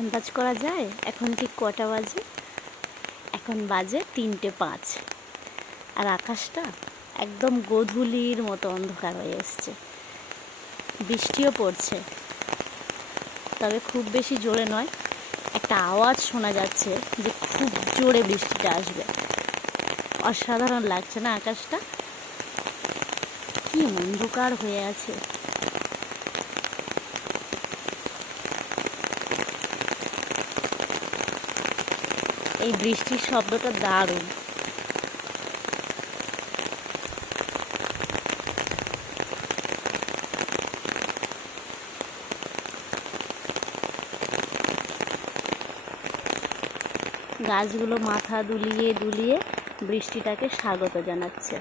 আন্দাজ করা যায় এখন ঠিক কটা বাজে? এখন বাজে 3টে 5। আর আকাশটা একদম গোধূলির মতো অন্ধকার হয়ে এসছে। বৃষ্টিও পড়ছে, তবে খুব বেশি জোরে নয়। একটা আওয়াজ শোনা যাচ্ছে যে খুব জোরে বৃষ্টিটা আসবে। অসাধারণ লাগছে না আকাশটা? কি অন্ধকার হয়ে আছে। এই বৃষ্টির শব্দটা দারুণ। গাছগুলো মাথা দুলিয়ে দুলিয়ে বৃষ্টিটাকে স্বাগত জানাচ্ছে।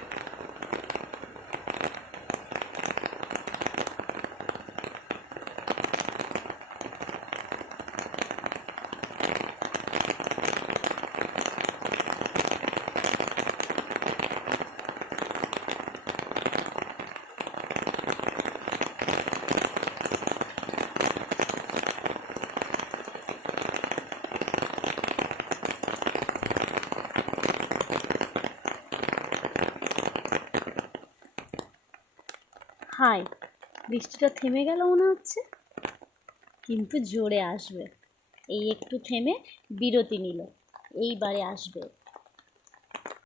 হাই, বৃষ্টিটা থেমে গেল মনে হচ্ছে, কিন্তু জোরে আসবে। এই একটু থেমে বিরতি নিল, এইবারে আসবে।